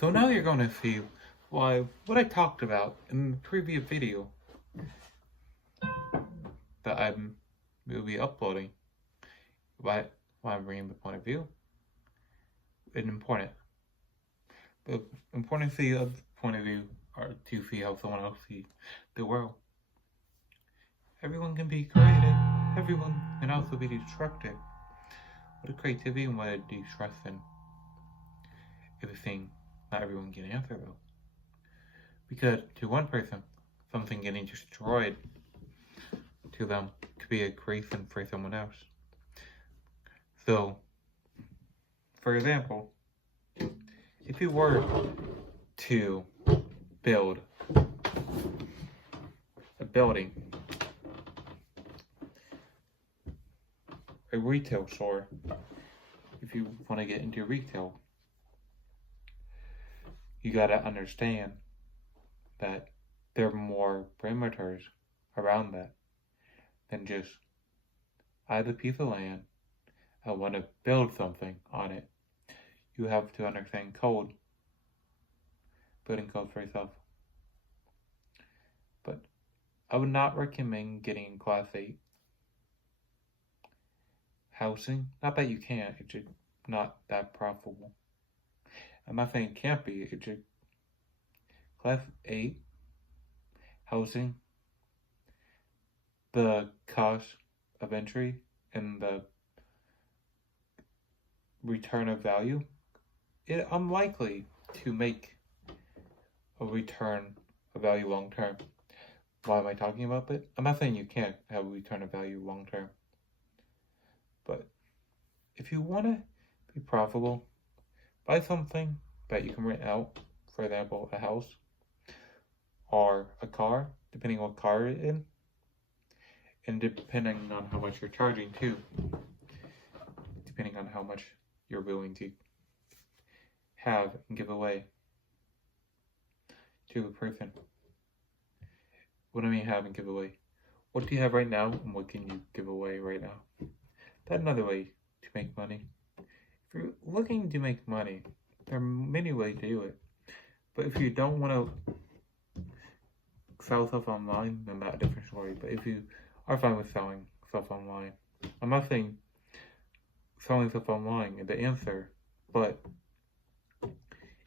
So now you're going to see what I talked about in the previous video that will be uploading. Why I'm bringing the point of view. It's important. The important thing of the point of view are to see how someone else sees the world. Everyone can be creative. Everyone can also be destructive. What a creativity and what a destruction is a thing not everyone can answer though. Because to one person, something getting destroyed to them could be a creation for someone else. So, for example, if you were to build a building, a retail store, if you want to get into retail, you gotta understand that there are more perimeters around that than just I have a piece of land, I want to build something on it. You have to understand code, building code for yourself. But I would not recommend getting Class 8 housing. Not that you can't, it's just not that profitable. I'm not saying it can't be, it's just Class 8 housing, the cost of entry and the return of value, it's unlikely to make a return of value long term. Why am I talking about it? I'm not saying you can't have a return of value long term. But if you want to be profitable, buy something that you can rent out, for example, a house or a car, depending on what car it's in, and depending on how much you're charging too, depending on how much you're willing to have and give away to a person. What do I mean have and give away? What do you have right now and what can you give away right now? That's another way to make money. If you're looking to make money, there are many ways to do it. But if you don't want to sell stuff online, then that's a different story. But if you are fine with selling stuff online, I'm not saying selling stuff online is the answer, but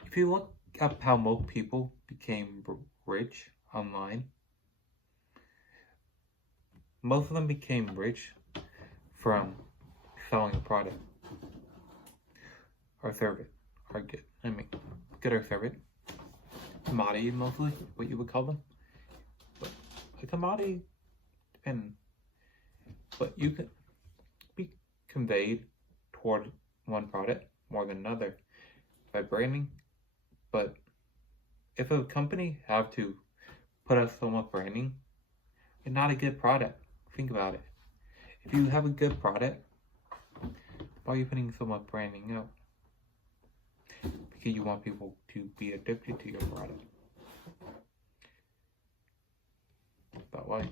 if you look up how most people became rich online, most of them became rich from selling a product or service, or good or service, commodity mostly, what you would call them. But a commodity, but you can be conveyed toward one product more than another by branding. But if a company have to put up so much branding, it's not a good product. Think about it. If you have a good product, why are you putting so much branding out? Because you want people to be addicted to your product. But why?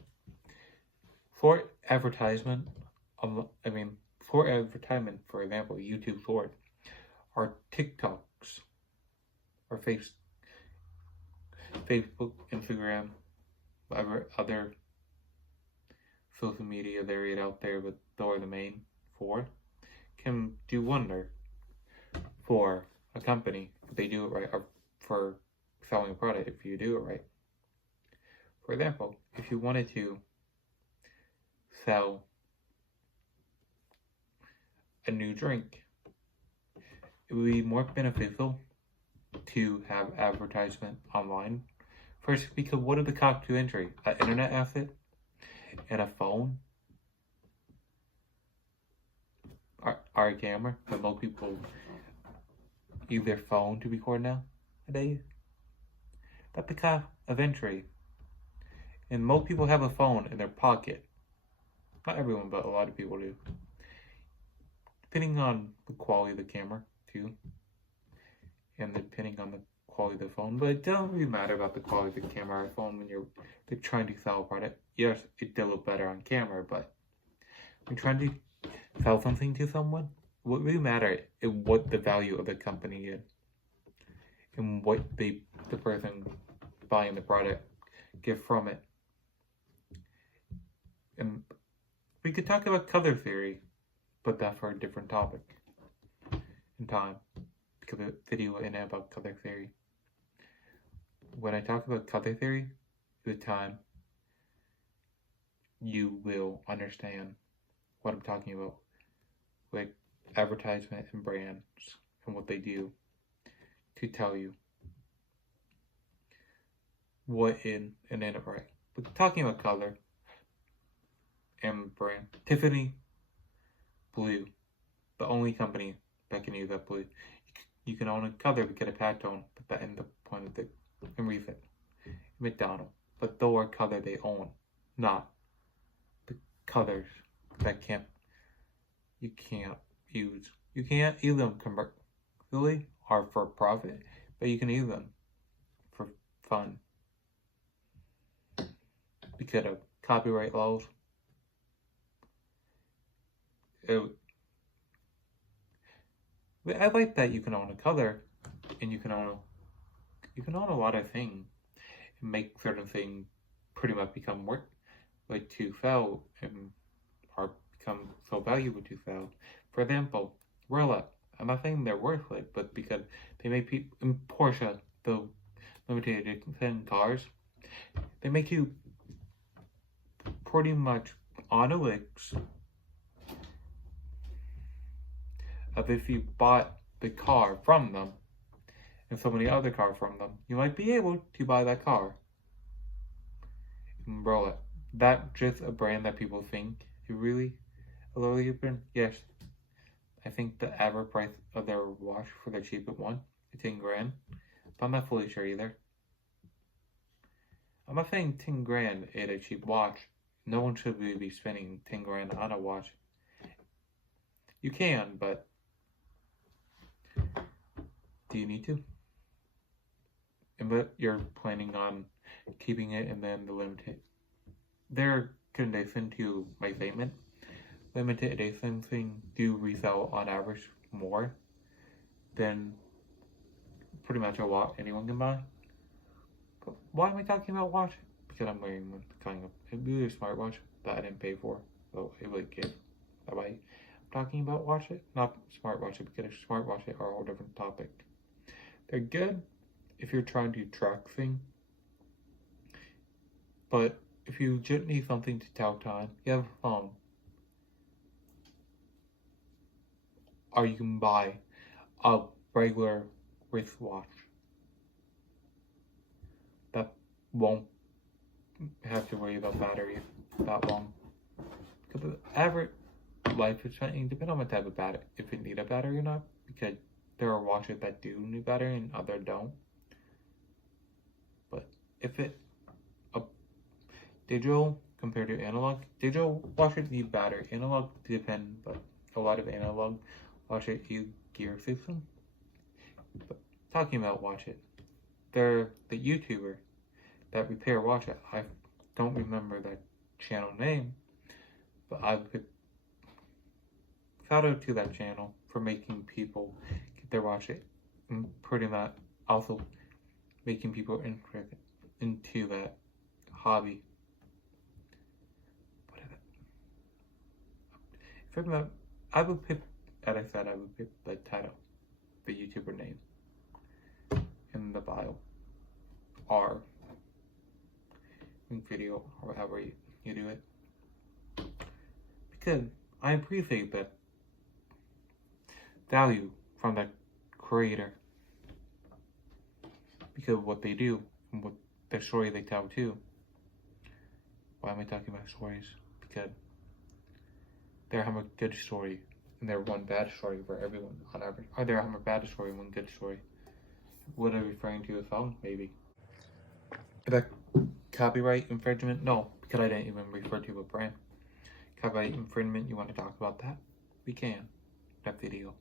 For advertisement, for example, YouTube Short, or TikToks, or Facebook, Instagram, whatever other social media there is out there, but those are the main four, can do wonder for a company if they do it right, or for selling a product if you do it right. For example, if you wanted to sell a new drink, it would be more beneficial to have advertisement online. First, because what are the cost to entry? An internet asset and a phone, or a camera. But most people use their phone to record nowadays. That's the cost of entry. And most people have a phone in their pocket. Not everyone, but a lot of people do. Depending on the quality of the camera, too. And depending on the quality of the phone. But it doesn't really matter about the quality of the camera or phone when they're trying to sell a product. Yes, it does look better on camera, but when you're trying to sell something to someone, what really matters is what the value of the company is. and what the person buying the product get from it. And we could talk about color theory, but that's for a different topic in time, because the video isn't about color theory. When I talk about color theory, with time, you will understand what I'm talking about, like advertisement and brands and what they do to tell you what in and ain't right. But talking about color and brand, Tiffany Blue, the only company that can use that blue. You can own a color to get a Pantone, but that isn't the point of the and Refit. McDonald's, but those are color they own, not the colors that you can't use. You can't use them commercially or for profit, but you can use them for fun because of copyright laws. I like that you can own a color, and you can own a lot of things, and make certain things pretty much become worth like to sell and or become so valuable to sell. For example, Rolex. I'm not saying they're worthless, but because they make people in Porsche, the limited edition cars, they make you pretty much on a licks of if you bought the car from them and so many other cars from them, you might be able to buy that car. And Rolex, that's just a brand that people think is really a low brand. Yes, I think the average price of their watch for the cheapest one is 10 grand, but I'm not fully sure either. I'm not saying 10 grand is a cheap watch. No one should really be spending 10 grand on a watch. You can, but do you need to? And but you're planning on keeping it, and then the limited. They're condition to my statement. Limited edition things do resell on average more than pretty much a watch anyone can buy. But why am I talking about watch? Because I'm wearing one kind of a smartwatch that I didn't pay for, so it would give. I'm talking about watch it, not smartwatch it, because smartwatch it are a whole different topic. They're good if you're trying to track things, but if you just need something to tell time, you have a phone. Or you can buy a regular wristwatch that won't have to worry about battery that long. Because the average life expectancy depends on what type of battery, if you need a battery or not, because there are watches that do need battery and others don't. But if it digital compared to analog, digital watches need battery. Analog depend, but a lot of analog watches use gear system. But talking about watch it, they're the YouTuber that repair watch it. I don't remember that channel name, but I would shout out to that channel for making people get their watch it, and pretty much also making people interested into that hobby. What is it? If I'm I would pick, as I said, I would pick the title, the YouTuber name, in the bio, or in video, or however you do it. Because I appreciate that value from that creator, because of what they do and what the story they tell too. Why am I talking about stories? Because they have a good story and they're one bad story for everyone on average. Or they have a bad story and one good story. What I'm referring to a song, maybe. Is that copyright infringement? No, because I didn't even refer to a brand. Copyright infringement, you want to talk about that? We can. That video.